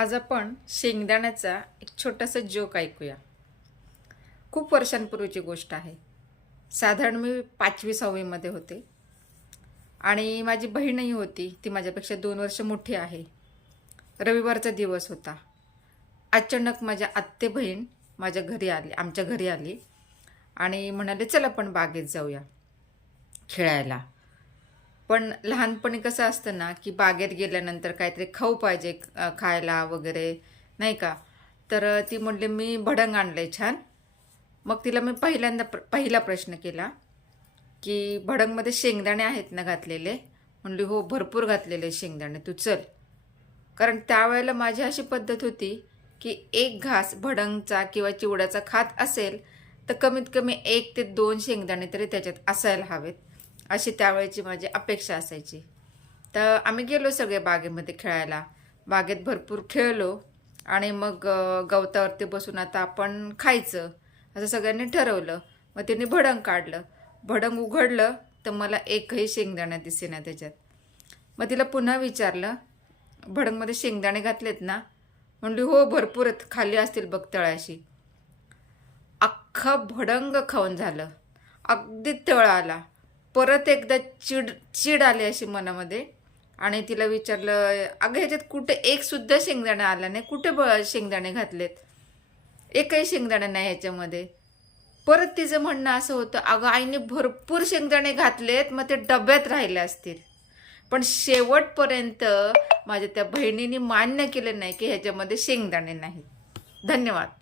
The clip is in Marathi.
आज आपण शेंगदाण्याचा एक छोटासा जोक ऐकूया. खूप वर्षांपूर्वीची गोष्ट आहे. साधारण मी 5वी-6वीमध्ये होते आणि माझी बहीणही होती. ती माझ्यापेक्षा 2 वर्ष मोठी आहे. रविवारचा दिवस होता. अचानक माझ्या आत्ते बहीण आमच्या घरी आली आणि म्हणाले, चल आपण बागेत जाऊया खेळायला. पण लहानपणी कसं असतं ना, की बागेत गेल्यानंतर काहीतरी खाऊ पाहिजे, खायला वगैरे, नाही का. तर ती म्हणली, मी भडंग आणलंय छान. मग तिला मी पहिला प्रश्न केला, की भडंगमध्ये शेंगदाणे आहेत ना घातलेले? म्हणली, हो भरपूर घातलेले शेंगदाणे, तू चल. कारण त्यावेळेला माझी अशी पद्धत होती, की एक घास भडंगचा किंवा चिवड्याचा खात असेल तर कमीत कमी 1 ते 2 शेंगदाणे तरी त्याच्यात असायला हवेत, अशी त्यावेळेची माझी अपेक्षा असायची. तर आम्ही गेलो सगळे बागेमध्ये खेळायला. बागेत भरपूर खेळलो आणि मग गवतावरती बसून आता आपण खायचं असं सगळ्यांनी ठरवलं. मग तिने भडंग काढलं. भडंग उघडलं तर मला एकही शेंगदाणा दिसेना त्याच्यात. मग तिला पुन्हा विचारलं, भडंगमध्ये शेंगदाणे घातलेत ना? म्हणली, हो भरपूर आहेत, खाली असतील बघ तळाशी. अख्खं भडंग खाऊन झालं, अगदी तळ आला. परत एकदा चीड आली अशी मनामध्ये आणि तिला विचारलं, अगं ह्याच्यात कुठे एक सुद्धा शेंगदाणा आला नाही, कुठे शेंगदाणे घातलेत? एकही शेंगदाणा नाही ह्याच्यामध्ये. परत तिचं म्हणणं असं होतं, अगं आईने भरपूर शेंगदाणे घातलेत, मग ते डब्यात राहिले असतील. पण शेवटपर्यंत माझ्या त्या बहिणीने मान्य केलं नाही की ह्याच्यामध्ये शेंगदाणे नाहीत. धन्यवाद.